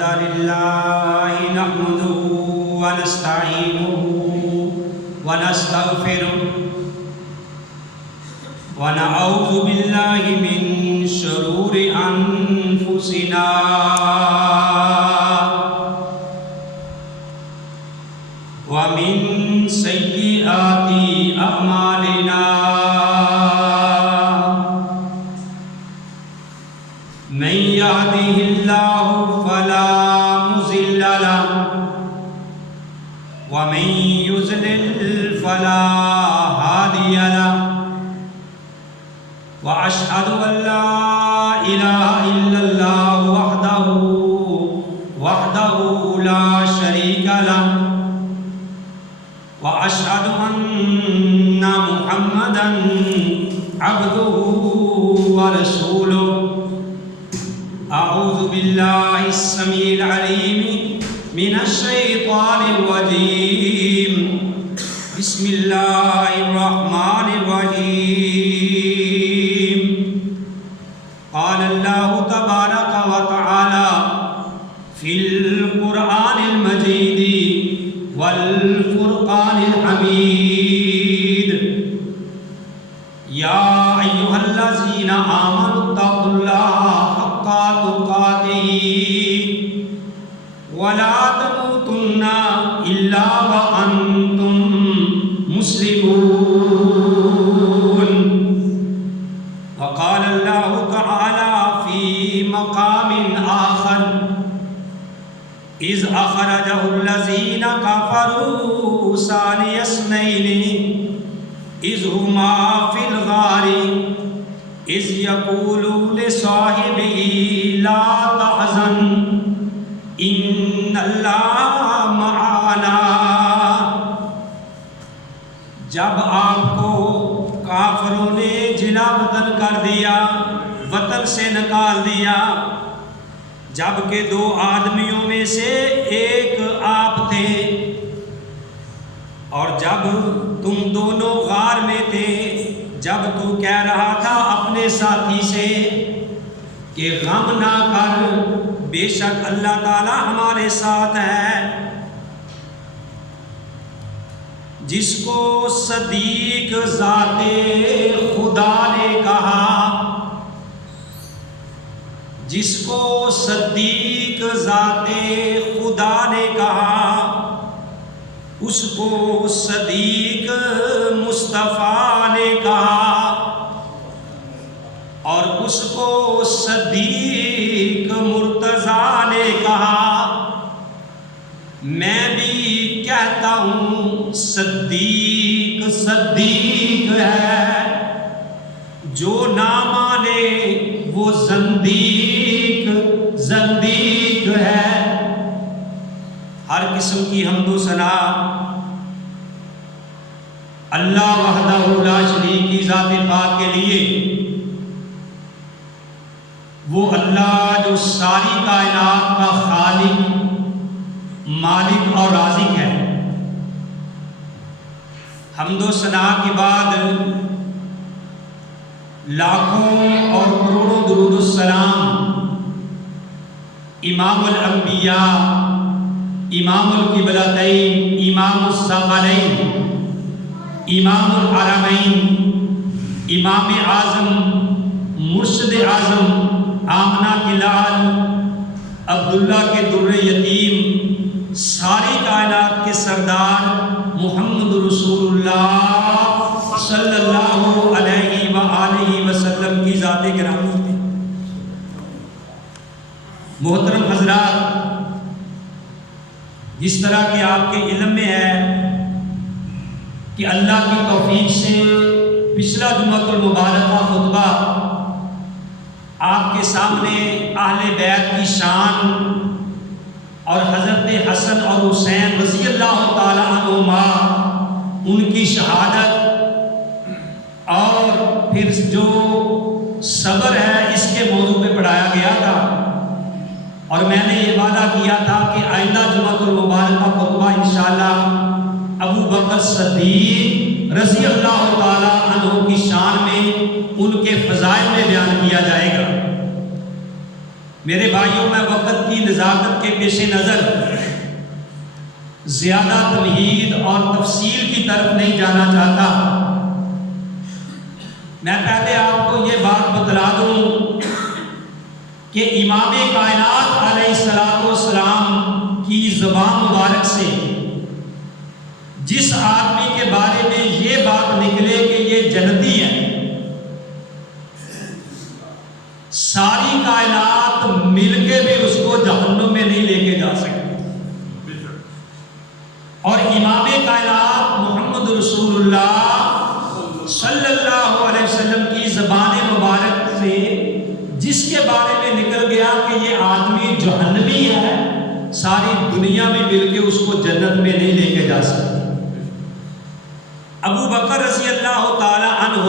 الحمد لله نحمده ونستعينه ونستغفره ونعوذ بالله من شرور أنفسنا ومن سيئات أعمالنا من يهده الله فلا مضل له ومن يضلل فلا هادي له وأشهد أن لا إله إلا الله وحده لا شريك له وأشهد أن محمدا عبده ورسوله أعوذ بالله السميع العليم من الشيطان الرجيم بسم الله الرحمن الرحيم قال الله تبارك وتعالى في القرآن المجيد والفرقان الحميد يا أيها الذين آمنوا اتقوا الله حق تقاته ولا تموتن إلا وأنتم مسلمون وقال الله تعالى في مقام آخر إذ أخرجه الذين كفروا ثاني اثنين إذ هما في الغار إذ يقول لصاحبه لا تحزن إن الله معنا جب آپ کو کافروں نے جلا وطن کر دیا، وطن سے نکال دیا، جبکہ دو آدمیوں میں سے ایک آپ تھے، اور جب تم دونوں غار میں تھے، جب تو کہہ رہا تھا اپنے ساتھی سے کہ غم نہ کر، بے شک اللہ تعالی ہمارے ساتھ ہے، جس کو صدیق ذات خدا نے کہا، جس کو صدیق ذات خدا نے کہا، اس کو صدیق مصطفیٰ نے کہا، اور اس کو صدیق مرتضیٰ نے کہا۔ میں بھی کہتا ہوں صدیق صدیق ہے، جو نہ مانے وہ زندیق زندیق ہے۔ ہر قسم کی حمد و ثنا اللہ وحدہ لا شریک کی ذات پاک کے لیے، وہ اللہ جو ساری کائنات کا خالق، مالک اور رازق ہے۔ حمد و ثنا کے بعد لاکھوں اور کروڑوں درود السلام امام الانبیاء، امام القبلتین، امام الثقلین، امام الحرمین، امام اعظم، مرشد اعظم، آمنہ کے لال، عبداللہ کے در یتیم، ساری کائنات کے سردار محمد رسول اللہ صلی اللہ علیہ وآلہ وسلم کی ذات گرامی ہے۔ محترم حضرات، جس طرح کہ آپ کے علم میں ہے کہ اللہ کی توفیق سے پچھلا جمعۃ المبارکہ خطبہ آپ کے سامنے اہل بیت کی شان اور حضرت حسن اور حسین رضی اللہ تعالیٰ عنہما ان کی شہادت اور پھر جو صبر ہے اس کے موضوع پہ پڑھایا گیا تھا، اور میں نے یہ وعدہ کیا تھا کہ آئندہ جمعۃ المبارکہ خطبہ انشاءاللہ ابو بکر صدیق رضی اللہ تعالیٰ عنہ کی شان میں ان کے فضائل میں بیان کیا جائے گا۔ میرے بھائیوں، میں وقت کی نزاکت کے پیش نظر زیادہ تمہید اور تفصیل کی طرف نہیں جانا چاہتا۔ میں پہلے آپ کو یہ بات بتلا دوں کہ امام کائنات علیہ السلام کی زبان مبارک سے جس آدمی کے بارے میں یہ بات نکلے کہ یہ جنتی ہے، ساری کائنات مل کے بھی اس کو جہنم میں نہیں لے کے جا سکتی۔ اور امام کائنات محمد رسول اللہ صلی اللہ علیہ وسلم کی زبان مبارک سے جس کے بارے میں نکل گیا کہ یہ آدمی جہنمی ہے، ساری دنیا میں مل کے اس کو جنت میں نہیں لے کے جا سکتی۔ ابو بکر رضی اللہ تعالی عنہ،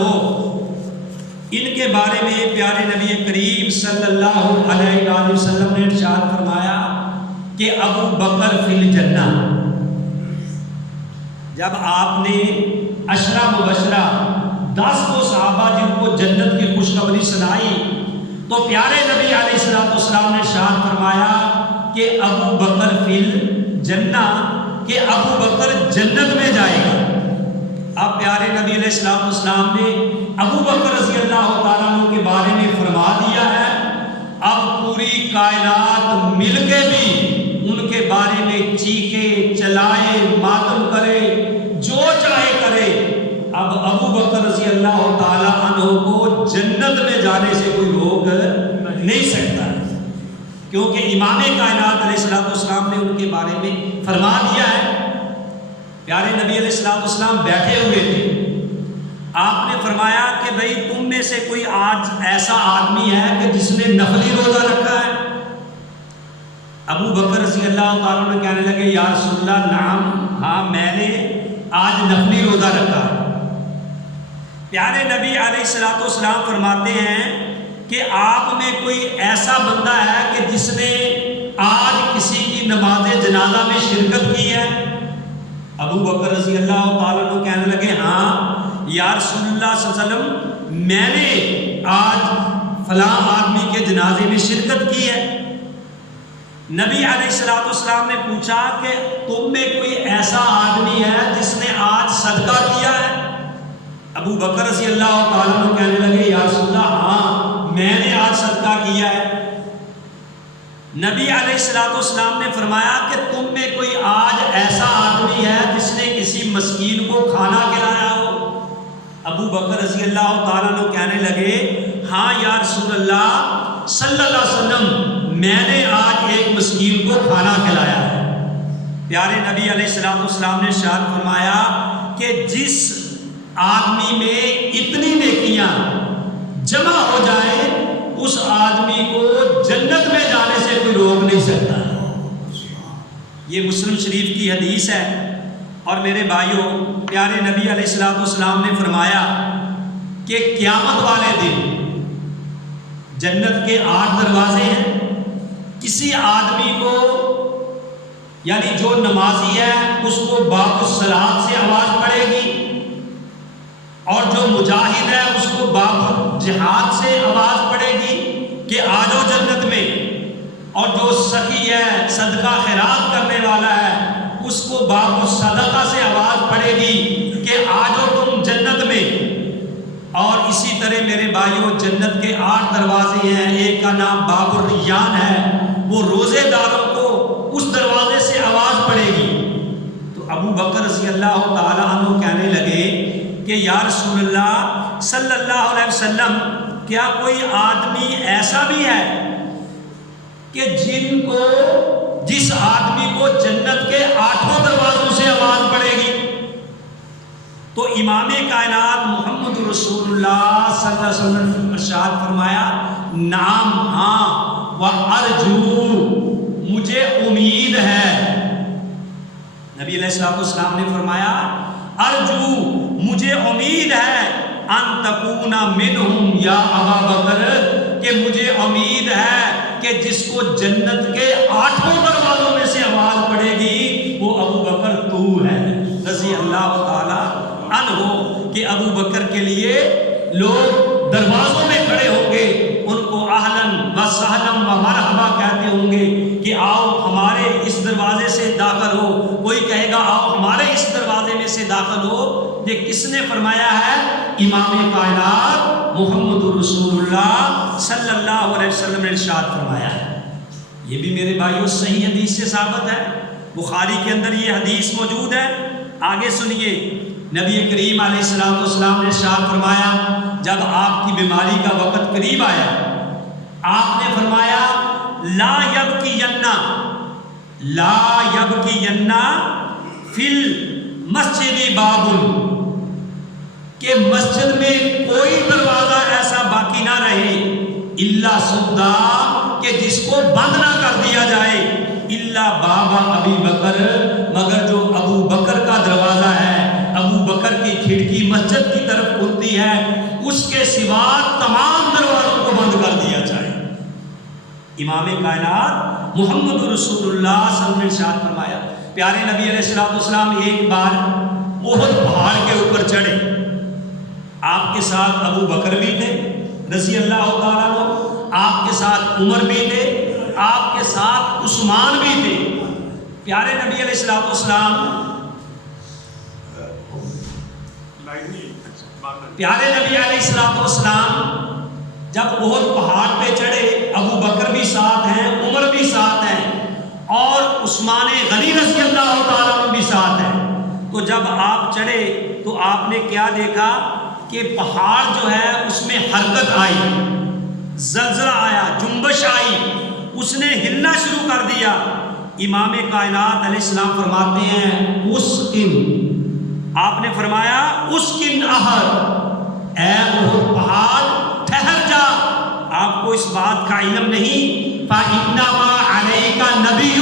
ان کے بارے میں پیارے نبی کریم صلی اللہ علیہ وآلہ وسلم نے ارشاد فرمایا کہ ابو بکر فی الجنہ۔ جب آپ نے عشرہ مبشرہ 10 وہ صحابہ جن کو جنت کی خوشخبری سنائی تو پیارے نبی علیہ السلام نے ارشاد فرمایا کہ ابو بکر فی الجنہ، کہ ابو بکر جنت میں جائے گا۔ اب پیارے نبی علیہ السلام نے ابو بکر رضی اللہ تعالیٰ عنہ کے بارے میں فرما دیا ہے، اب پوری کائنات مل کے بھی ان کے بارے میں چیخے چلائے ماتم کرے جو چاہے کرے، اب ابو بکر رضی اللہ تعالیٰ عنہ کو جنت میں جانے سے کوئی روک نہیں سکتا، کیونکہ امام کائنات علیہ السلام نے ان کے بارے میں فرما دیا ہے۔ پیارے نبی علیہ السلام بیٹھے ہوئے تھے، آپ نے فرمایا کہ بھئی تم میں سے کوئی آج ایسا آدمی ہے کہ جس نے نفلی روزہ رکھا ہے؟ ابو بکر رضی اللہ تعالیٰ عنہ کہنے لگے یا رسول اللہ نعم، ہاں میں نے آج نفلی روزہ رکھا ہے۔ پیارے نبی علیہ السلام فرماتے ہیں کہ آپ میں کوئی ایسا بندہ ہے کہ جس نے آج کسی کی نماز جنازہ میں شرکت کی ہے؟ ابو بکر رضی اللہ تعالیٰ عنہ کہنے لگے ہاں یا رسول اللہ صلی اللہ علیہ وسلم، میں نے آج فلاں آدمی کے جنازے میں شرکت کی ہے۔ نبی علیہ السلام نے پوچھا کہ تم میں کوئی ایسا آدمی ہے جس نے آج صدقہ کیا ہے؟ ابو بکر رضی اللہ تعالیٰ عنہ کہنے لگے یا رسول اللہ ہاں میں نے آج صدقہ کیا ہے۔ نبی علیہ السلام نے فرمایا کہ تم میں کوئی آج ایسا آدمی ہے جس نے کسی مسکین کو کھانا کھلایا ہو؟ ابو بکر رضی اللہ تعالیٰ عنہ کہنے لگے ہاں یا رسول اللہ صلی اللہ علیہ وسلم، میں نے آج ایک مسکین کو کھانا کھلایا ہے۔ پیارے نبی علیہ السلام نے ارشاد فرمایا کہ جس آدمی میں اتنی نیکیاں جمع ہو جائیں اس آدمی کو جنت میں جانے سے کوئی روک نہیں سکتا۔ یہ مسلم شریف کی حدیث ہے۔ اور میرے بھائیوں، پیارے نبی علیہ السلام نے فرمایا کہ قیامت والے دن جنت کے 8 دروازے ہیں، کسی آدمی کو یعنی جو نمازی ہے اس کو باب الصلاۃ سے آواز پڑے گی، اور جو مجاہد ہے اس کو باب جہاد سے آواز پڑے گی کہ آ جاؤ جنت میں، اور جو سخی ہے صدقہ خیرات کرنے والا ہے اس کو باب الصدقہ سے آواز پڑے گی کہ آ جاؤ تم جنت میں۔ اور اسی طرح میرے بھائیوں جنت کے 8 دروازے ہیں، ایک کا نام باب الریان ہے، وہ روزے داروں کو اس دروازے سے آواز پڑے گی۔ تو ابو بکر رضی اللہ تعالیٰ عنہ کہنے لگے کہ یا رسول اللہ صلی اللہ علیہ وسلم، کیا کوئی آدمی ایسا بھی ہے کہ جس آدمی کو جنت کے 8 دروازوں سے آواز پڑے گی؟ تو امام کائنات محمد رسول اللہ صلی اللہ علیہ وسلم نے ارشاد فرمایا نعم، ہاں، وَأَرْجُو، مجھے امید ہے۔ نبی علیہ السلام نے فرمایا ارجو، مجھے امید ہے، ان تکون منہم یا ابا بکر، کہ مجھے امید ہے کہ جس کو جنت کے 8 دروازوں میں سے آواز پڑے گی وہ ابو بکر تو ہے رضی اللہ تعالی عنہ، کہ ابو بکر کے لیے لوگ دروازوں میں کھڑے ہوں گے، ان کو اہلاً و سہلم و مرحبا کہتے ہوں گے کہ آؤ ہمارے اس دروازے سے داخل ہو، کوئی کہے گا آؤ ہمارے اس دروازے میں سے داخل ہو۔ یہ کس نے فرمایا ہے؟ امام کائنات محمد رسول اللہ صلی اللہ علیہ وسلم نے ارشاد فرمایا ہے۔ یہ بھی میرے بھائیوں صحیح حدیث سے ثابت ہے، بخاری کے اندر یہ حدیث موجود ہے۔ آگے سنیے، نبی کریم علیہ السلام نے ارشاد فرمایا، جب آپ کی بیماری کا وقت قریب آیا، آپ نے فرمایا لا یبکین فی المسجد باب، کہ مسجد میں کوئی دروازہ ایسا باقی نہ رہے الا سدا، کہ جس کو بند نہ کر دیا جائے، الا بابا ابی بکر، مگر جو ابو بکر کا دروازہ ہے، ابو بکر کی کھڑکی مسجد کی طرف کھلتی ہے، اس کے سوا تمام دروازوں کو بند کر دیا جائے۔ امام کائنات محمد رسول اللہ صلی اللہ علیہ وسلم نے ارشاد فرمایا۔ پیارے نبی علیہ السلام ایک بار احد پہاڑ کے اوپر چڑھے، آپ کے ساتھ ابو بکر بھی تھے رضی اللہ تعالیٰ عنہ، آپ کے ساتھ عمر بھی تھے، آپ کے ساتھ عثمان بھی تھے۔ پیارے نبی علیہ السلام جب احد پہاڑ پہ چڑھے، ابو بکر بھی ساتھ ہیں، عمر بھی ساتھ ہیں، اور عثمان غنی رضی اللہ تعالیٰ عنہ بھی ساتھ ہیں۔ تو جب آپ چڑھے تو آپ نے کیا دیکھا کہ پہاڑ جو ہے اس میں حرکت آئی، زلزلہ آیا، جنبش آئی، اس نے ہلنا شروع کر دیا۔ امام کائنات علیہ السلام فرماتے ہیں اسکن، آپ نے فرمایا اسکن احد، اے احد پہاڑ ٹھہر جا، آپ کو اس بات کا علم نہیں، فَإِنَّمَا عَلَيْكَ نَبِيٌّ،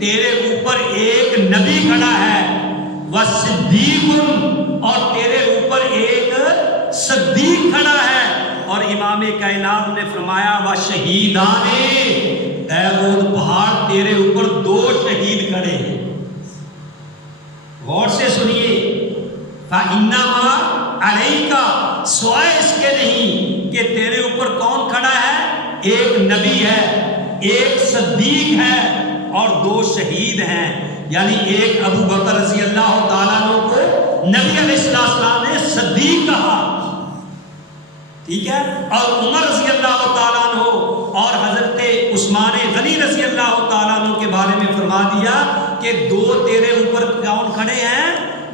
تیرے اوپر ایک نبی کھڑا ہے، وَصِدِّيقٌ، اور تیرے اوپر ایک صدیق کھڑا ہے۔ اور امام کائنات نے فرمایا وَشَهِيدَانِ، اے احد پہاڑ تیرے اوپر 2 شہید کھڑے ہیں۔ غور سے سنیے، فَإِنَّمَا عَلَيْكَ، سوائے اس کے نہیں کہ تیرے اوپر کون کھڑا ہے، ایک نبی ہے، ایک صدیق ہے، اور 2 شہید ہیں۔ یعنی ایک ابو بکر رضی اللہ تعالیٰ عنہ کو نبی علیہ السلام نے صدیق کہا، ٹھیک ہے، اور عمر رضی اللہ تعالیٰ عنہ اور حضرت عثمان غنی رضی اللہ تعالیٰ عنہ کے بارے میں فرما دیا کہ 2 تیرے اوپر کون کھڑے ہیں،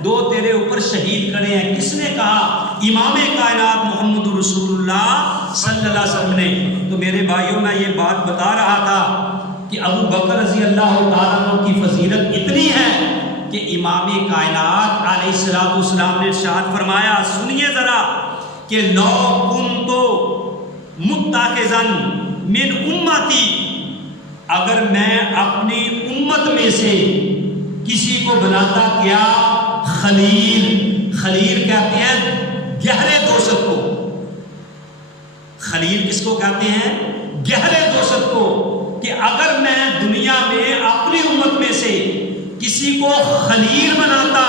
2 تیرے اوپر شہید کھڑے ہیں۔ کس نے کہا؟ امام کائنات محمد رسول اللہ صلی اللہ علیہ وسلم نے۔ تو میرے بھائیوں، میں یہ بات بتا رہا تھا کہ ابو بکر رضی اللہ تعالیٰ عنہ کی فضیلت اتنی ہے کہ امام کائنات علیہ السلام نے ارشاد فرمایا، سنیے ذرا، کہ لو کنت متخذا من امتی، اگر میں اپنی امت میں سے کسی کو بناتا کیا خلیل، خلیل کہتے ہیں گہرے دوست کو، خلیل کس کو کہتے ہیں؟ گہرے دوست کو، کہ اگر میں دنیا میں اپنی امت میں سے کسی کو خلیل بناتا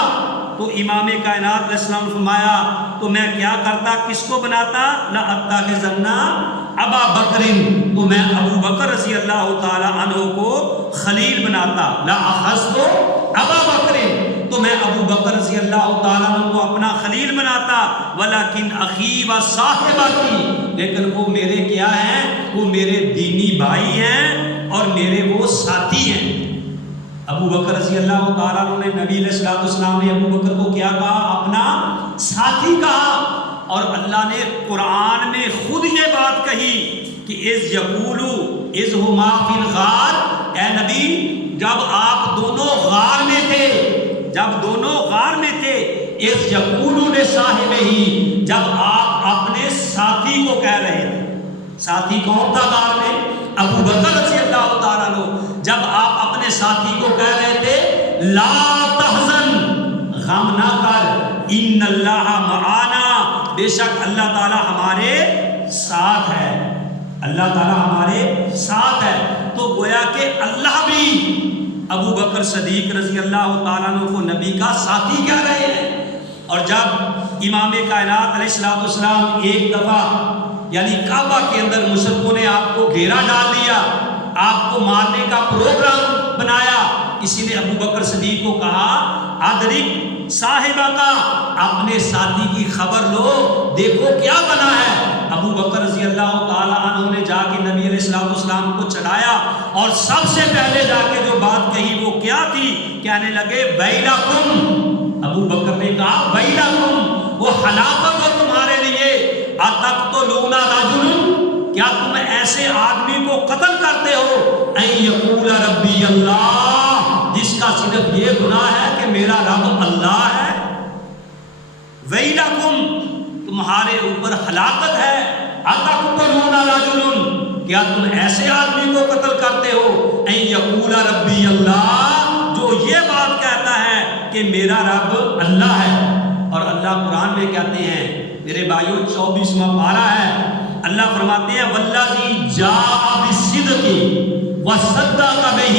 تو امام کائنات علیہ السلام نے فرمایا تو میں کیا کرتا، کس کو بناتا؟ لَأَتَّخِذَنَّ ابا بکر، تو میں ابو بکر رضی اللہ تعالیٰ عنہ کو خلیل بناتا، لَأَخَذْتُ ابا بکر، تو میں ابو بکر رضی اللہ تعالیٰ عنہ کو اپنا خلیل بناتا، وَلَكِنْ أَخِي وَصَاحِبَتِي، لیکن وہ میرے کیا ہیں؟ وہ میرے دینی بھائی ہیں اور میرے وہ ساتھی ہیں۔ ابو بکر رضی اللہ تعالیٰ عنہ نے، نبی علیہ السلام نے ابو بکر کو کیا کہا؟ اپنا ساتھی کہا۔ اور اللہ نے قرآن میں خود یہ بات کہی کہ اذ یقولو اذ ہما فی الغار، اے نبی جب آپ دونوں غار میں تھے، جب دونوں غار میں تھے، اذ یقولو لصاحبہ، جب آپ اپنے ساتھی کو کہہ رہے تھے۔ ساتھی کون تھا غار میں؟ ابو بکر رضی اللہ تعالیٰ عنہ۔ جب آپ اپنے ساتھی کو کہہ رہے تھے لا تحزن، غم نہ کر، ان اللہ معانا، بے شک اللہ تعالیٰ ہمارے ساتھ ہے، اللہ تعالیٰ ہمارے ساتھ ہے۔ تو گویا کہ اللہ بھی ابو بکر صدیق رضی اللہ تعالیٰ عنہ کو نبی کا ساتھی کہہ رہے ہیں۔ اور جب امام کائنات علیہ السلام ایک دفعہ یعنی کعبہ کے اندر مشرکوں نے آپ کو گھیرا ڈال دیا، آپ کو مارنے کا پروگرام بنایا، اسی نے ابو بکر صدیق کو کہا ادرک صاحبہ کا، اپنے ساتھی کی خبر لو، دیکھو کیا بنا ہے۔ ابو بکر رضی اللہ تعالی عنہ نے جا کے نبی علیہ السلام کو چڑھایا، اور سب سے پہلے جا کے جو بات کہی وہ کیا تھی؟ کہنے لگے ویلکم، ابو بکر نے کہا ویلکم، وہ ہلاکت ہو تمہارے لیے، اتقتلون رجل، کیا تم ایسے آدمی کو قتل کرتے ہو، ان یقول ربی اللہ، جس کا صرف یہ گناہ ہے کہ میرا رب اللہ ہے، ویلکم، تمہارے اوپر ہلاکت ہے، اتقتلون رجل، کیا تم ایسے آدمی کو قتل کرتے ہو، ان یقول ربی اللہ، جو یہ بات کہتا ہے کہ میرا رب اللہ ہے۔ اور اللہ قرآن میں کہتے ہیں میرے بھائیو 24واں پارہ ہے، اللہ فرماتے ہیں والذی جاء بالصدق وصدق بہ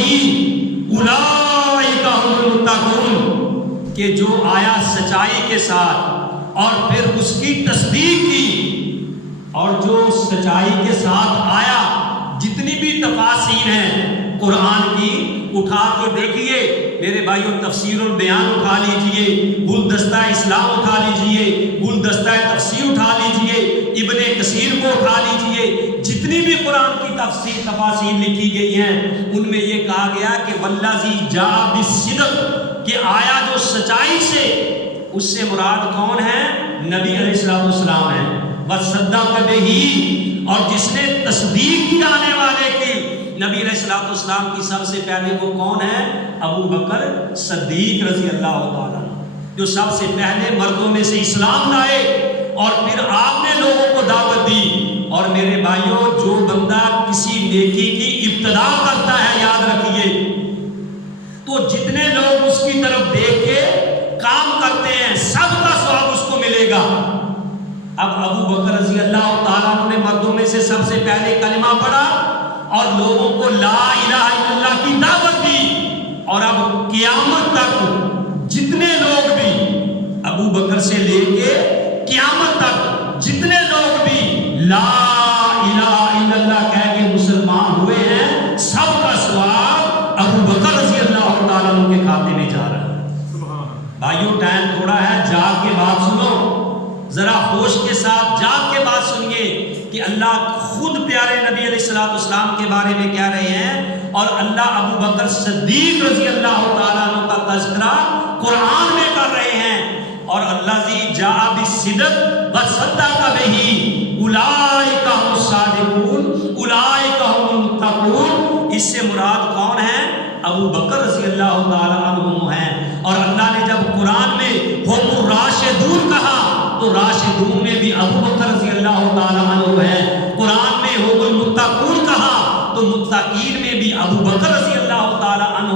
اولئک هم المتقون، کہ جو آیا سچائی کے ساتھ اور پھر اس کی تصدیق کی، اور جو سچائی کے ساتھ آیا، جتنی بھی تفاسیر ہیں قرآن کی اٹھا کے دیکھیے میرے بھائیوں، تفسیر البیان اٹھا لیجئے، گلدستہ اسلام اٹھا لیجئے، گلدستہ تفسیر اٹھا لیجئے، ابن کثیر کو اٹھا لیجئے، جتنی بھی قرآن کی تفاسیر لکھی گئی ہیں ان میں یہ کہا گیا کہ والذی جاء بالصدق، کہ آیا جو سچائی سے، اس سے مراد کون ہے؟ نبی علیہ السلام ہے، وصدق بہ، اور جس نے تصدیق کی آنے والے کی، نبی علیہ السلام کی سب سے پہلے وہ کون ہے؟ ابو بکر صدیق رضی اللہ تعالیٰ، جو سب سے پہلے مردوں میں سے اسلام لائے اور پھر آپ نے لوگوں کو دعوت دی۔ اور میرے بھائیوں، جو بندہ کسی نیکی کی ابتدا کرتا ہے، یاد رکھیے، تو جتنے لوگ اس کی طرف دیکھ کے کام کرتے ہیں سب کا ثواب اس کو ملے گا۔ اب ابو بکر رضی اللہ تعالیٰ نے مردوں میں سے سب سے پہلے کلمہ پڑھا اور لوگوں کو لا الہ الا اللہ کی دعوت دی، اور اب قیامت تک جتنے لوگ بھی ابو بکر سے لے کے قیامت تک جتنے لوگ بھی لا الہ الا اللہ کہہ کے مسلمان ہوئے ہیں، سب کا ثواب ابو بکر رضی اللہ تعالیٰ عنہ کے کھاتے میں جا رہا ہے۔ بھائیو ٹائم تھوڑا ہے، جاگ کے بات سنو، ذرا ہوش کے ساتھ جاگ کے بات سنیے کہ اللہ خود پیارے نبی علیہ السلام کے بارے میں کہہ رہے ہیں، اور اللہ ابو بکر صدیق رضی اللہ تعالیٰ عنہ کا تذکرہ قرآن میں کر رہے ہیں، اور اللہ ذی جاء بالصدق وصدق بہ اولئک هم الصادقون اولئک هم المتقون، اس سے مراد کون ہے؟ ابو بکر رضی اللہ تعالیٰ عنہ ہیں۔ اور اللہ نے جب قرآن میں هم الراشدون کہا تو راشدون میں بھی ابو بکر رضی اللہ تعالیٰ عنہ ہیں، قرآن میں هم المتقون کہا تو متقین میں بھی ابو بکر رضی اللہ تعالیٰ عنہ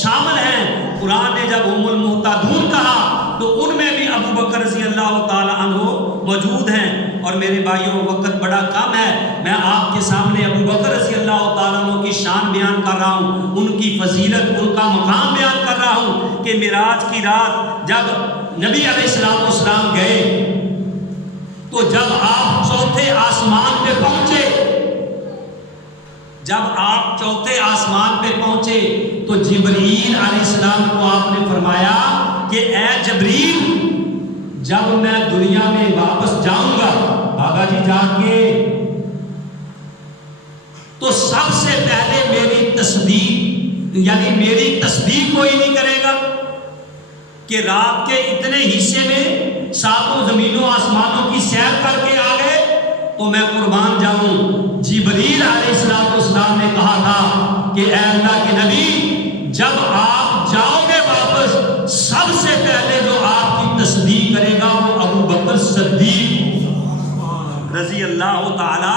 شامل ہیں، قرآن نے جب هم المهتدون کہا تو ان میں بھی ابو بکر رضی اللہ تعالیٰ عنہ موجود ہیں۔ اور میرے بھائیوں، وقت بڑا کم ہے، میں آپ کے سامنے ابو بکر رضی اللہ تعالیٰ عنہ کی شان بیان کر رہا ہوں، ان کی فضیلت، ان کا مقام بیان کر رہا ہوں کہ معراج کی رات جب نبی علیہ السلام گئے تو جب آپ چوتھے آسمان پہ پہنچے، جب آپ چوتھے آسمان پہ پہنچے تو جبریل علیہ السلام کو آپ نے فرمایا کہ اے جبریل، جب میں دنیا میں واپس جاؤں گا، بابا جی جا کے، تو سب سے پہلے میری تصدیق، یعنی میری تصدیق کوئی نہیں کرے گا کہ رات کے اتنے حصے میں ساتوں زمینوں آسمانوں کی سیر کر کے آ گئے تو میں قربان جاؤں۔ جبریل علیہ السلام نے کہا تھا کہ اے اللہ کے نبی، جب آپ جاؤ گے واپس، سب سے پہلے جو آپ کی تصدیق کرے گا وہ ابو بکر صدیق رضی اللہ تعالی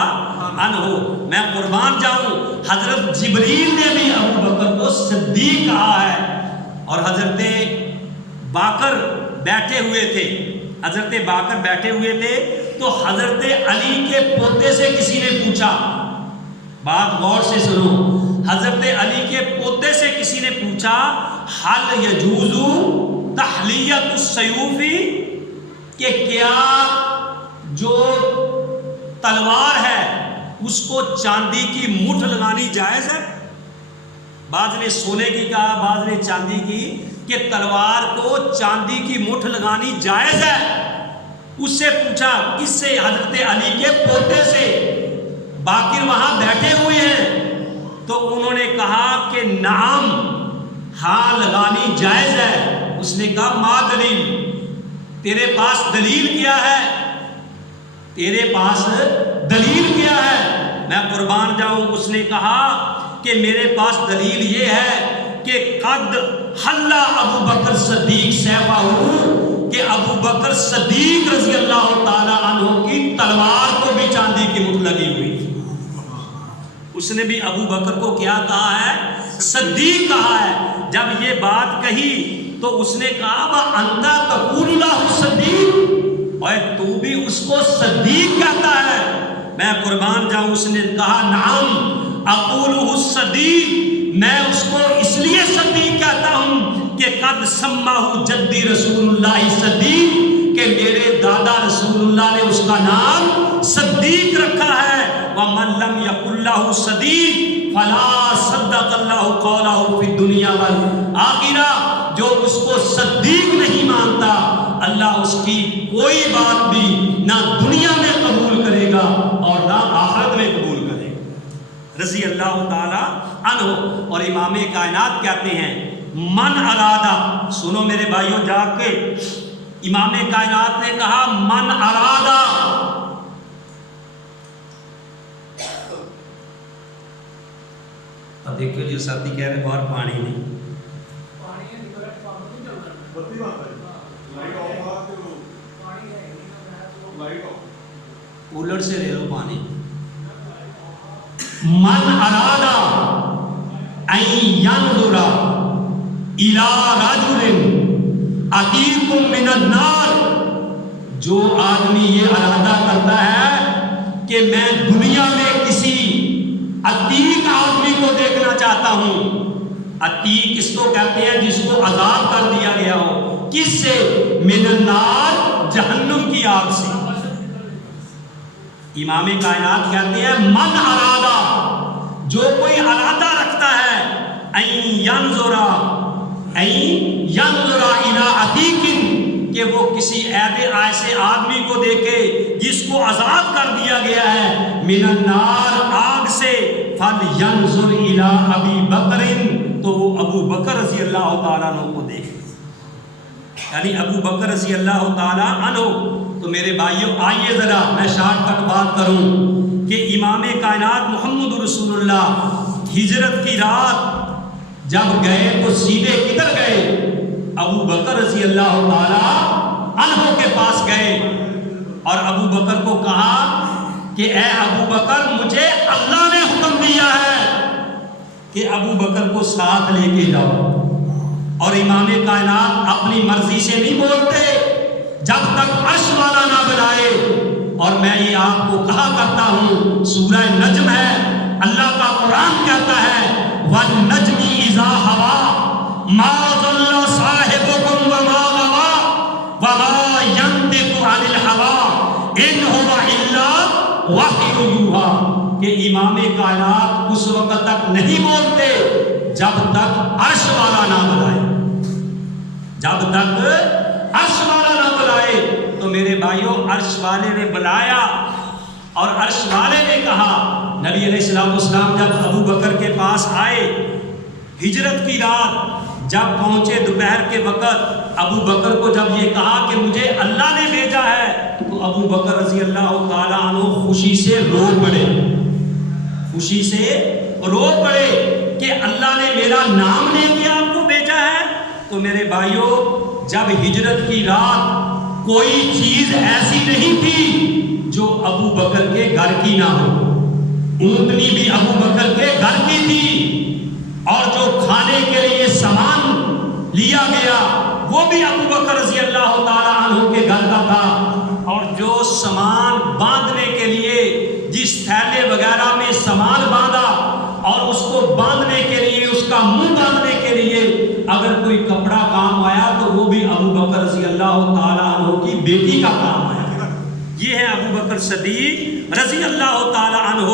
عنہ، میں قربان جاؤں۔ حضرت جبریل نے بھی ابو بکر کو صدیق کہا ہے۔ اور حضرت باقر بیٹھے ہوئے تھے، حضرت باقر بیٹھے ہوئے تھے تو حضرت علی کے پوتے سے کسی نے پوچھا، بات غور سے سنو، حضرت علی کے پوتے سے کسی نے پوچھا حل یجوز تحلیت السیوف، کہ کیا جو تلوار ہے اس کو چاندی کی مٹھ لگانی جائز ہے؟ بعض نے سونے کی کہا، بعض نے چاندی کی، کہ تلوار کو چاندی کی مٹھ لگانی جائز ہے؟ اس سے پوچھا، کس سے؟ حضرت علی کے پوتے سے، باقر وہاں بیٹھے ہوئے ہیں، تو انہوں نے کہا کہ نعم، ہاں لگانی جائز ہے۔ اس نے کہا ما دلیل، تیرے پاس دلیل کیا ہے؟ تیرے پاس دلیل کیا ہے؟ میں قربان جاؤں، اس نے کہا کہ میرے پاس دلیل یہ ہے کہ قد حلا ابو بکر صدیق سیفہ، کہ ابو بکر صدیق رضی اللہ تعالی عنہ کی تلوار کو بھی چاندی کی مٹھ لگی ہوئی تھی۔ اس نے بھی ابو بکر کو کیا کہا ہے؟ صدیق کہا ہے۔ جب یہ بات کہی تو اس نے کہا وَأَنْتَ تَقُولُ لَهُ صدیق، اور تو بھی اس کو صدیق کہتا ہے؟ میں قربان جاؤں، اس نے کہا نعم اقولہ صدیق، میں اس کو اس لیے صدیق کہتا ہوں کہ قد سماہ جدی رسول اللہ صدیق، کہ میرے دادا رسول اللہ نے اس کا نام صدیق رکھا ہے۔ وَمَنْ لَمْ يَقُلْ لَهُ صدیق فَلَا صَدَّقَ اللَّهُ قَوْلَهُ فِي الدُّنْيَا وَالْآخِرَةِ، جو اس کو صدیق نہیں مانتا اللہ اس کی کوئی بات بھی نہ دنیا میں قبول کرے گا اور نہ آخرت میں قبول کرے گا، رضی اللہ تعالی عنہ۔ اور امام کائنات کہتے ہیں من ارادہ، سنو میرے بھائیوں جا کے، امام کائنات نے کہا من ارادہ، اب دیکھو جو ساتھی کہہ رہے باہر پانی نہیں، کولر سے لے لو پانی۔ من ارادہ ان ينظر الى رجل عتیق من النار، جو آدمی یہ ارادہ کرتا ہے کہ میں دنیا میں کسی عتیق آدمی کو دیکھنا چاہتا ہوں، عتیق اس کو کہتے ہیں جس کو عذاب کر دیا گیا ہو، کس سے؟ من النار، جہنم کی آگ سے۔ امام کائنات کہتے ہیں من ارادہ، جو کوئی ارادہ رکھتا ہے این ینظرا الی عتیق، کہ وہ کسی ایسے آدمی کو دیکھے جس کو عذاب کر دیا گیا ہے من النار، آگ سے، فَلْيَنْظُرْ إِلَىٰ أَبِي بَكْرٍ، تو وہ ابو بکر رضی اللہ تعالیٰ عنہ کو دیکھے، یعنی ابو بکر رضی اللہ تعالیٰ عنہ۔ تو میرے بھائیوں آئیے ذرا میں شارٹ کٹ بات کروں کہ امام کائنات محمد رسول اللہ ہجرت کی رات جب گئے تو سیدھے کدھر گئے؟ ابو بکر رضی اللہ تعالیٰ عنہ کے پاس گئے اور ابو بکر کو کہا کہ اے ابو بکر، مجھے اللہ نے حکم دیا ہے کہ ابو بکر کو ساتھ لے کے جاؤ۔ اور امام کائنات اپنی مرضی سے نہیں بولتے جب تک عرش والا نہ بلائے۔ اور میں یہ آپ کو کہا کرتا ہوں، سورہ نجم ہے، اللہ کا قرآن کہتا ہے وَالنَّجْمِ إِذَا هَوَىٰ مَا ضَلَّ صَاحِبُكُمْ وَمَا غَوَىٰ وَمَا يَنطِقُ عَنِ الْهَوَىٰ إِنْ هُوَ إِلَّا وَحْيٌ يُوحَىٰ، کہ امام کائنات اس وقت تک نہیں بولتے جب تک عرش والا نہ بلائے، جب تک عرش والا نہ بلائے۔ تو میرے بھائیوں عرش والے نے بلایا اور عرش والے نے کہا، نبی علیہ السلام جب ابو بکر کے پاس آئے ہجرت کی رات، جب پہنچے دوپہر کے وقت، ابو بکر کو جب یہ کہا کہ مجھے اللہ نے بھیجا ہے، تو ابو بکر رضی اللہ تعالیٰ عنہ خوشی سے رو پڑے، خوشی سے رو پڑے کہ اللہ نے میرا نام لے کے آپ کو بھیجا ہے۔ تو میرے بھائیوں جب ہجرت کی رات کوئی چیز ایسی نہیں تھی جو ابو بکر کے گھر کی نہ ہو، اونٹنی بھی ابو بکر کے گھر کی تھی، اور جو کھانے کے لیے سامان لیا گیا وہ بھی ابو بکر رضی اللہ تعالیٰ عنہ کے گھر کا تھا، اور جو سامان باندھنے کے لیے جس تھیلے وغیرہ میں سامان باندھا اور اس کو باندھنے کے لیے، اس کا منہ باندھنے کے لیے اگر کوئی کپڑا کام آیا تو وہ بھی ابو بکر رضی اللہ تعالیٰ عنہ کی بیٹی کا کام آیا۔ یہ ہے ابو بکر صدیق رضی اللہ تعالی عنہ۔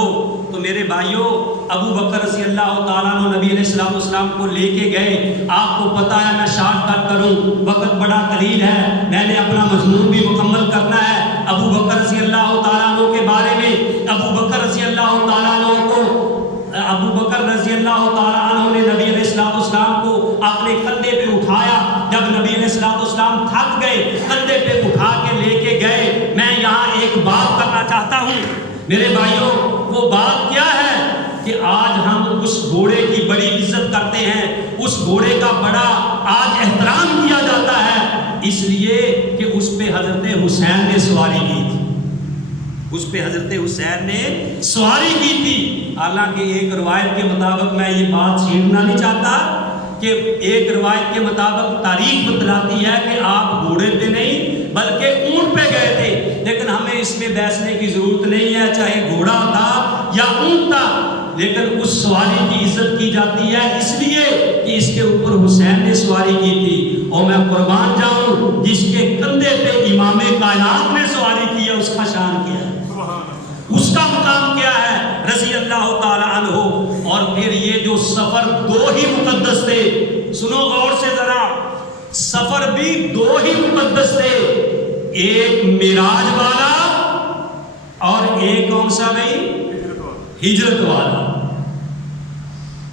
تو میرے بھائیوں، ابو بکر رضی اللہ تعالیٰ عنہ نبی علیہ السلام کو لے کے گئے۔ آپ کو پتہ ہے میں شارٹ کٹ کروں، وقت بڑا قلیل ہے، میں نے اپنا مضمون بھی مکمل کرنا ہے۔ ابو بکر رضی اللہ تعالیٰ عنہ کے بارے میں، ابو بکر رضی اللہ تعالیٰ عنہ کو، ابو بکر رضی اللہ تعالیٰ عنہ نے نبی علیہ السلام کو اپنے کندھے پہ اٹھایا۔ جب نبی علیہ السلام تھک گئے، کندھے پہ اٹھا کے لے کے گئے۔ میں یہاں ایک بات کرنا چاہتا ہوں میرے بھائیوں، وہ بات کیا ہے کہ آج ہم اس گھوڑے کی بڑی عزت کرتے ہیں، اس گھوڑے کا بڑا آج احترام کیا جاتا ہے، اس لیے کہ اس پہ حضرت حسین نے سواری کی تھی، اس پہ حضرت حسین نے سواری کی تھی۔ حالانکہ ایک روایت کے مطابق، میں یہ بات چھیڑنا نہیں چاہتا، کہ ایک روایت کے مطابق تاریخ بتلاتی ہے کہ آپ گھوڑے پہ نہیں بلکہ اونٹ پہ گئے تھے، لیکن ہمیں اس میں بحثنے کی ضرورت نہیں ہے، چاہے گھوڑا تھا یا اونٹ تھا، لیکن اس سواری کی عزت کی جاتی ہے اس لیے کہ اس کے اوپر حسین نے سواری کی تھی۔ اور میں قربان جاؤں، جس کے کندھے پہ امام کائنات نے سواری کی ہے، اس کا شان کیا ہے، اس کا مقام کیا ہے رضی اللہ تعالی عنہ۔ اور پھر یہ جو سفر دو ہی مقدس تھے، سنو غور سے ذرا، سفر بھی دو ہی مقدس تھے، ایک معراج والا اور ایک کون سا بھائی؟ ہجرت والا۔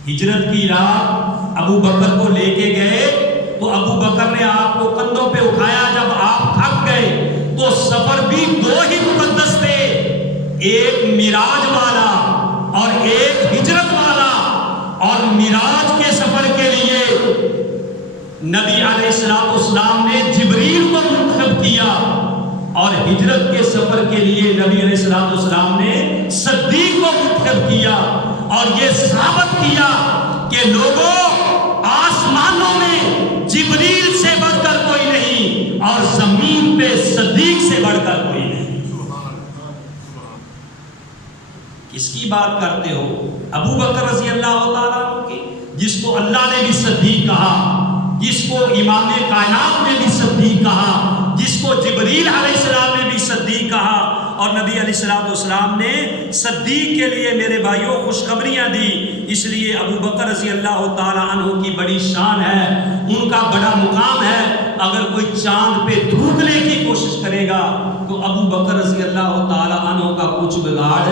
ہجرت کی رات ابو بکر کو لے کے گئے تو ابو بکر نے آپ کو کندھوں پہ اٹھایا۔ جب آپ تھک گئے تو سفر بھی دو ہی مقدس تھے، ایک معراج والا اور ایک ہجرت والا۔ اور معراج کے سفر کے لیے نبی علیہ السلام نے جبریل کو منتخب کیا، اور ہجرت کے سفر کے لیے نبی علیہ السلام نے صدیق کو منتخب کیا۔ اور یہ ثابت کیا کہ لوگوں، آسمانوں میں جبریل سے بڑھ کر کوئی نہیں اور زمین پہ صدیق سے بڑھ کر کوئی نہیں۔ کس کی بات کرتے ہو؟ ابو بکر رضی اللہ تعالیٰ عنہ کی، جس کو اللہ نے بھی صدیق کہا، جس کو امام کائنات نے بھی صدیق کہا، جس کو جبریل علیہ السلام نے بھی صدیق کہا، اور نبی علیہ السلام نے صدیق کے لیے میرے بھائیوں خوشخبریاں دی۔ اس لیے ابو بکر رضی اللہ تعالیٰ عنہ کی بڑی شان ہے، ان کا بڑا مقام ہے۔ اگر کوئی چاند پہ تھوکنے کی کوشش کرے گا تو ابو بکر رضی اللہ تعالیٰ عنہ کا کچھ بگاڑ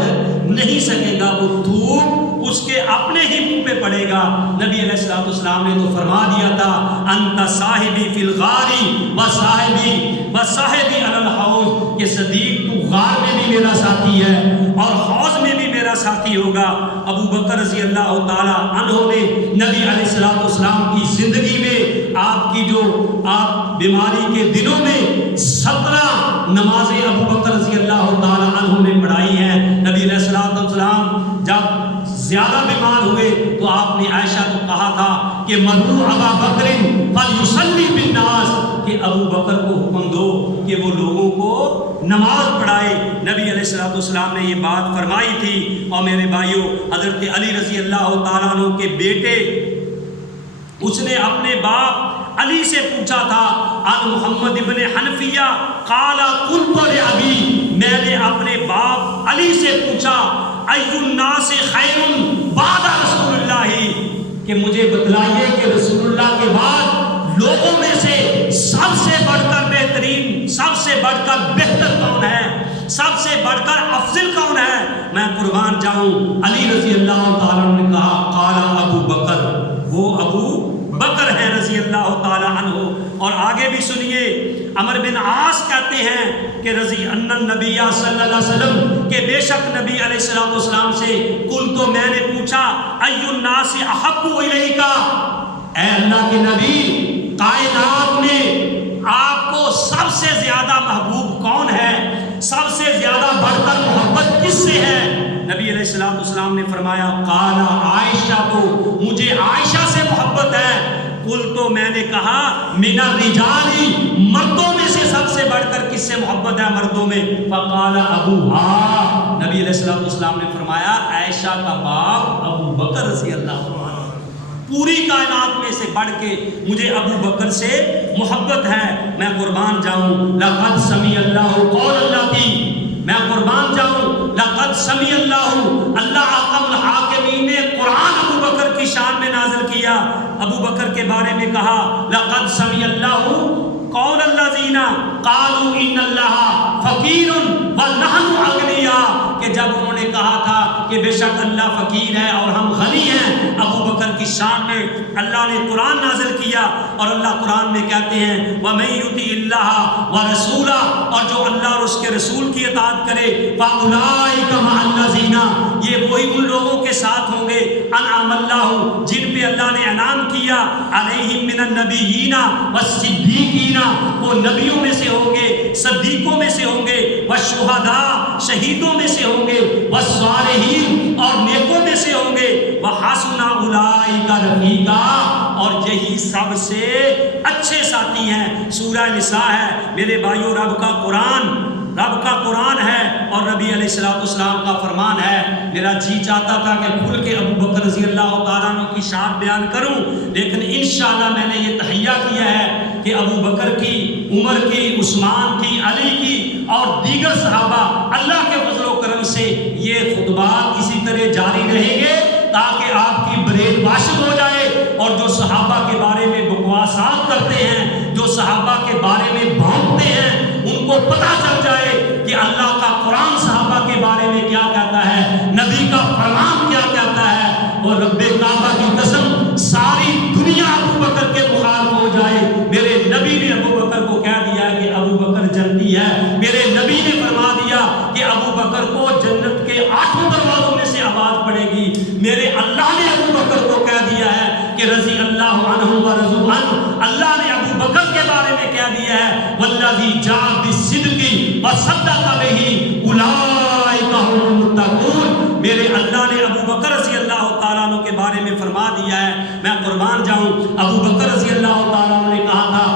نہیں سکے گا، وہ تھوک اس کے اپنے ہی منہ پہ پڑے گا۔ نبی علیہ السلام نے تو فرما دیا تھا، انت صاحبی فی الغاری و صاحبی علی الحوض، کہ صدیق تو غار میں بھی میرا ساتھی ہے اور حوض میں بھی میرا ساتھی ہوگا۔ ابو بکر رضی اللہ تعالیٰ عنہ نے نبی علیہ السلام کی زندگی میں، آپ کی جو آپ بیماری کے دنوں میں 17 نمازیں ابو بکر رضی اللہ تعالیٰ عنہ نے پڑھائی ہیں۔ نبی علیہ السلام جب زیادہ بیمار ہوئے تو آپ نے عائشہ کو کہا تھا کہ مروا ابا بکر فلیصلی بالناس، کہ ابو بکر کو حکم دو کہ وہ لوگوں کو نماز پڑھائے۔ نبی علیہ السلام نے یہ بات فرمائی تھی۔ اور میرے بھائیوں، حضرت علی رضی اللہ تعالیٰ عنہ کے بیٹے، اس نے اپنے باپ علی سے پوچھا تھا، ان محمد ابن حنفیہ قال قلت لابی، میں نے اپنے باپ علی سے پوچھا، ای الناس خیر بعد رسول اللہ، کہ مجھے بتلائیے کہ رسول اللہ کے بعد لوگوں میں سے سب سے بڑھ کر بہترین، سب سے بڑھ کر بہتر کون ہے، سب سے بڑھ کر افضل کون ہے؟ میں قربان جاؤں، علی رضی اللہ تعالیٰ نے کہا، قال ابو بکر، وہ ابو بکر ہے رضی اللہ تعالیٰ عنہ۔ اور آگے بھی سنیے، عمر بن عاص کہتے ہیں کہ رضی ان النبی صلی اللہ علیہ وسلم، کہ بے شک نبی علیہ السلام سے کل تو میں نے پوچھا، ای الناس احب الیک، اے اللہ کے نبی، کائنات میں آپ کو سب سے زیادہ محبوب کون ہے، سب سے زیادہ بڑھ کر محبت کس سے ہے؟ نبی علیہ السلام نے فرمایا، قال عائشہ کو، مجھے عائشہ سے محبت ہے۔ قل تو میں نے کہا، من الرجال، مردوں میں سے سب سے بڑھ کر کس سے محبت ہے مردوں میں؟ فقال ابوہا، نبی علیہ السلام نے فرمایا، عائشہ کا باپ ابو بکر رضی اللہ عنہ، پوری کائنات میں سے بڑھ کے مجھے ابو بکر سے محبت ہے۔ میں قربان جاؤں، لقد سمع اللہ قول اللہ کی، میں قربان جاؤں لقد سمع اللہ احکم الحاکمین نے قرآن ابو بکر کی شان میں نازل کیا. ابو بکر کے بارے میں کہا لقد سمع اللہ قول الذین قالوا ان اللہ فقیر ونحن اغنیاء، کہ جب انہوں نے کہا تھا کہ بے شک اللہ فقیر ہے اور ہم غنی ہیں، ابو بکر کی شان میں اللہ نے قرآن نازل کیا. اور اللہ قرآن میں کہتے ہیں وَمَن يُطِعِ اللَّهَ وَرَسُولَهُ، اور جو اللہ اور اس کے رسول کی اطاعت کرے فَأُولَٰئِكَ مَعَ الَّذِينَ، یہ وہی ان لوگوں کے ساتھ ہوں گے انعم اللہ، جن پہ اللہ نے انعام کیا، علیہم من النبیین والصدیقین، وہ نبیوں میں سے ہوں گے، صدیقوں میں سے ہوں گے، والشہداء، شہیدوں میں سے ہوں گے، والصالحین، اور نیکوں میں سے ہوں گے، وحسن اولئک رفیقا، اور یہی سب سے اچھے ساتھی ہیں. سورہ نساء ہے میرے بھائیوں، رب کا قرآن ہے اور نبی علیہ السلام کا فرمان ہے. میرا جی چاہتا تھا کہ کھل کے ابو بکر رضی اللہ تعالیٰ عنہ کی شان بیان کروں، لیکن انشاءاللہ میں نے یہ تہیہ کیا ہے کہ ابو بکر کی، عمر کی، عثمان کی، علی کی اور دیگر صحابہ اللہ کے فضل و کرم سے یہ خطبات اسی طرح جاری رہیں گے تاکہ آپ کی برین واشد ہو جائے. اور جو صحابہ کے بارے میں بکواسات کرتے ہیں، جو صحابہ کے بارے میں بھونکتے ہیں، ان کو پتہ چل جائے کہ اللہ کا قرآن صحابہ کے بارے میں کیا کہتا ہے، نبی کا فرمان کیا کہتا ہے. اور رب کعبہ کی قسم ساری دنیا ابو بکر کے مخالف ہو جائے، میرے نبی نے ابو بکر کو کہہ دیا کہ ابو بکر جنتی ہے. میرے نبی نے فرما دیا کہ ابو بکر کو جنت کے 8 دروازوں میں سے آواز پڑے گی. میرے اللہ نے ابو بکر کو کہہ دیا ہے کہ رضی اللہ عنہ ورضوا عنہ. اللہ نے ابو بکر کے بارے میں کہہ دیا ہے والذی جاء بالصدق وصدق بہ اولئک هم المتقون. میرے اللہ نے ابو بکر رضی اللہ تعالیٰ عنہ کے بارے میں فرما دیا ہے. میں قربان جاؤں، ابو بکر رضی اللہ تعالیٰ عنہ نے کہا تھا،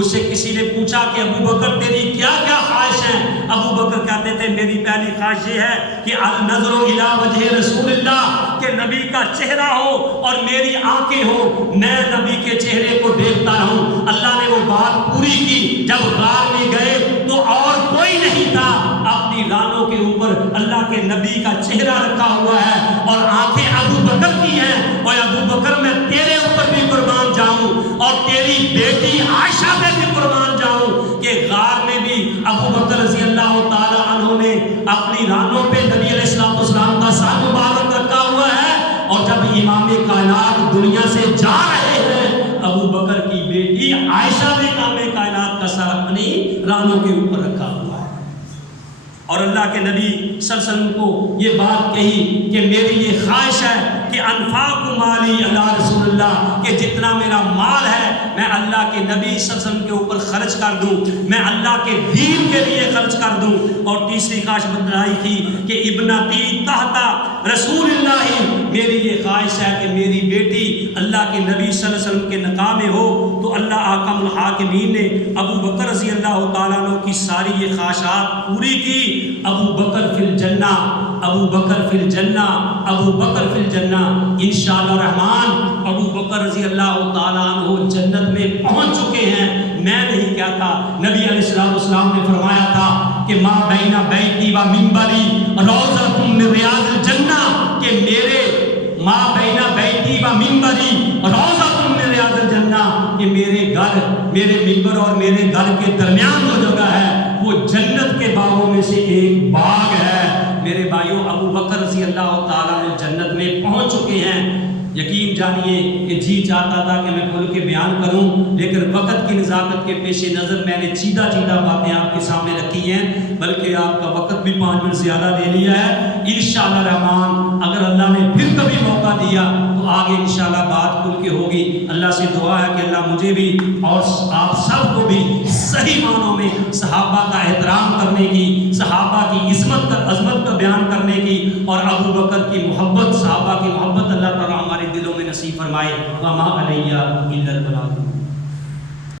اس سے کسی نے پوچھا کہ ابو بکر تیری کیا کیا خواہش ہیں؟ ابو بکر کہتے تھے میری پہلی خواہش یہ ہے کہ النظر الی وجہ رسول اللہ، کہ نبی کا چہرہ ہو اور میری آنکھیں ہو، میں نبی کے چہرے کو دیکھتا رہوں. اللہ نے وہ بات پوری کی. جب غار میں گئے تو اور کوئی نہیں تھا، اپنی رانوں کے اوپر اللہ کے نبی کا چہرہ رکھا ہوا ہے اور آنکھیں ابو بکر کی ہیں. اور ابو بکر میں تیرے اوپر بھی قربان جاؤں اور تیری بیٹی عائشہ پہ بھی قربان جاؤں کہ غار میں بھی ابو بکر رضی اللہ تعالی عنہ نے اپنی رانوں پہ نبی علیہ السلام کا سر مبارک رکھا ہوا ہے. اور جب امام کائنات دنیا سے جا رہے ہیں، ابو بکر کی بیٹی عائشہ نے امام کائنات کا سر اپنی رانوں کے اوپر رکھا ہوا ہے. اور اللہ کے نبی صلی اللہ علیہ وسلم کو یہ بات کہی کہ میری یہ خواہش ہے کہ انفاق مالی اللہ رسول اللہ، کہ جتنا میرا مال ہے میں اللہ کے نبی صلی اللہ علیہ وسلم کے اوپر خرچ کر دوں، میں اللہ کے دین کے لیے خرچ کر دوں. اور تیسری خواہش بتلائی تھی کہ ابنتی تحتا رسول اللہ، میری یہ خواہش ہے کہ میری بیٹی اللہ کے نبی صلی اللہ علیہ وسلم کے نکاح میں ہو. تو اللہ احکم الحاکمین نے ابو بکر رضی اللہ تعالیٰ عنہ کی ساری یہ خواہشات پوری کی. ابو بکر فی الجنہ، ابو بکر فی الجنہ، ابو بکر فی الجنہ. انشاءاللہ الرحمن ابو بکر رضی اللہ تعالیٰ عنہ جنت میں پہنچ چکے ہیں. میں نہیں کہتا، نبی علیہ السلام نے فرمایا تھا کہ ما بین بیتی و منبری روضۃ من ریاض الجنہ، کہ میرے ما بین بیتی و منبری روضۃ من ریاض الجنہ، کہ میرے گھر، میرے منبر اور میرے گھر کے درمیان جو جگہ ہے وہ جنت کے باغوں میں سے ایک باغ ہے. میرے بھائیوں، ابو بکر رضی اللہ تعالیٰ نے جنت میں پہنچ چکے ہیں. یقین جانیے کہ جی چاہتا تھا کہ میں کھل کے بیان کروں، لیکن وقت کی نزاکت کے پیش نظر میں نے چیدہ باتیں آپ کے سامنے رکھی ہیں، بلکہ آپ کا وقت بھی 5 منٹ زیادہ لے لیا ہے. انشاءاللہ الرحمن اگر اللہ نے پھر کبھی موقع دیا تو آگے انشاءاللہ بات کھل کے ہوگی. اللہ سے دعا ہے کہ اللہ مجھے بھی اور آپ سب کو بھی صحیح معنوں میں صحابہ کا احترام کرنے کی، صحابہ کی عظمت کا بیان کرنے کی، اور ابو بکر کی محبت، صحابہ کی محبت اللہ تعالیٰ ہمارے دلوں میں نصیب فرمائے. وما علیہ الا البلاغ.